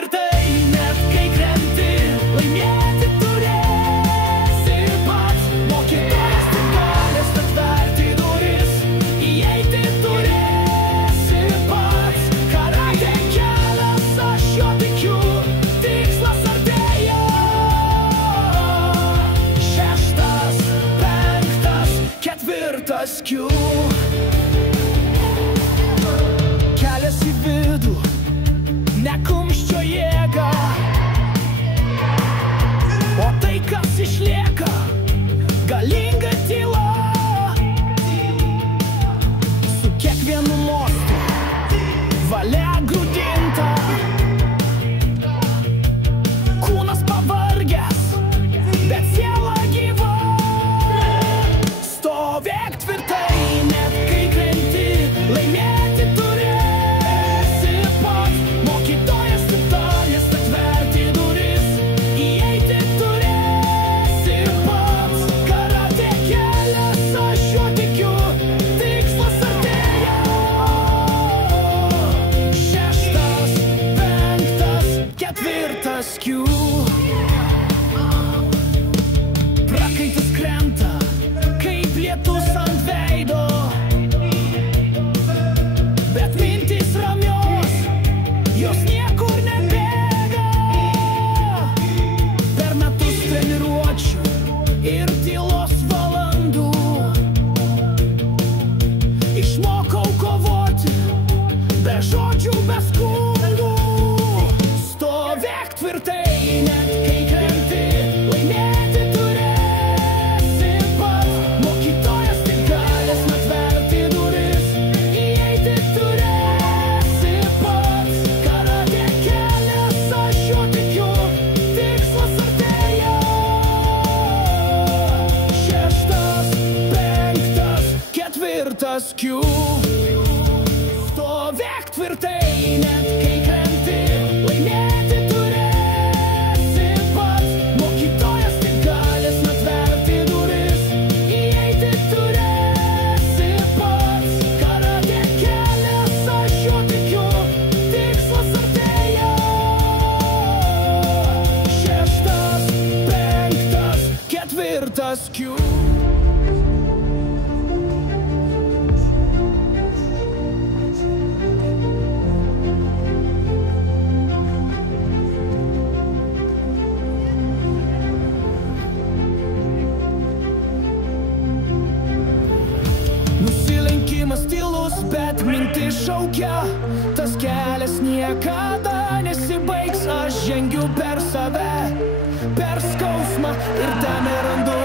tvirtai, net kai krenti, laimėti turėsi pats. Mokytojas tik galės atverti duris, įeiti turėsi pats. Karatė kelias, aš jo tikiu, tikslas artėja. 6, 5, 4 skių. Kelias į vidų, ne kumščio jėga, o tai, kas išlieka, galinga tyla. Su kiekvienu mostu valia grūdinta, kūnas pavargęs, bet siela gyva. Stovėk tvirtai, net kai krenti, laimėti turėsi pats. Mokytojas tik galės atverti duris, įeiti turėsi pats. Karatė kelias, aš juo tikiu, tikslas artėja. 6, 5, 4 skių. Prakaitas krenta, kaip lietus ant veido, bet mintys ramios, jos niekur nebėga. Per metus treniruočių ir tylos valandų išmokau kovoti, be žodžių, be skundų. Stovėk tvirtai, net kai krenti, laimėti turėsi pats. Mokytojas tik galės atverti duris, įeiti turėsi pats. Karatė kelias, aš juo tikiu, tikslas artėja. 6, 5, 4 skių. Stovėk tvirtai, net kai krenti, laimėti turėsi pats. Mokytojas tik galės atverti duris, įeiti turėsi pats. Karatė kelias, aš juo tikiu, tikslas artėja. 6, 5, 4 skių. Nusilenkimas tylus, bet mintis šaukia, tas kelias niekada nesibaigs. Aš žengiu per save, per skausmą ir ten nerandu